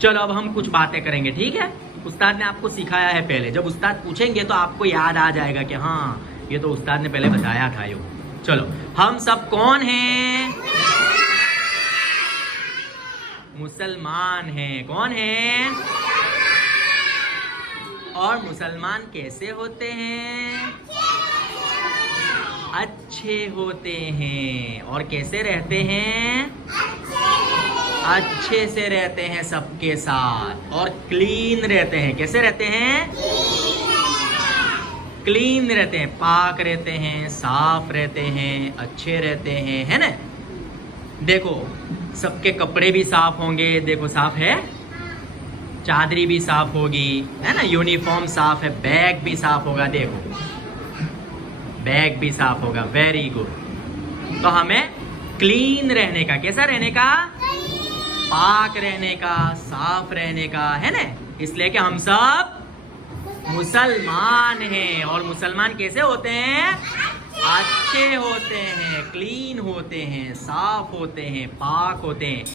चलो अब हम कुछ बातें करेंगे, ठीक है। उस्ताद ने आपको सिखाया है पहले, जब उस्ताद पूछेंगे तो आपको याद आ जाएगा कि हाँ ये तो उस्ताद ने पहले बताया था। यो चलो, हम सब कौन हैं? मुसलमान हैं। कौन हैं? और मुसलमान कैसे होते हैं? अच्छे होते हैं। और कैसे रहते हैं? अच्छे से रहते हैं सबके साथ। और क्लीन रहते हैं। कैसे रहते हैं? क्लीन रहते हैं, पाक रहते हैं, साफ रहते हैं, अच्छे रहते हैं, है ना। देखो सबके कपड़े भी साफ होंगे, देखो साफ है, चादरी भी साफ होगी, है ना, यूनिफॉर्म साफ है, बैग भी साफ होगा, देखो बैग भी साफ होगा। Very good. तो हमें क्लीन रहने का, कैसा रहने का? पाक रहने का, साफ रहने का, है ना। इसलिए कि हम सब मुसलमान हैं। और मुसलमान कैसे होते हैं? अच्छे होते हैं, क्लीन होते हैं, साफ होते हैं, पाक होते हैं।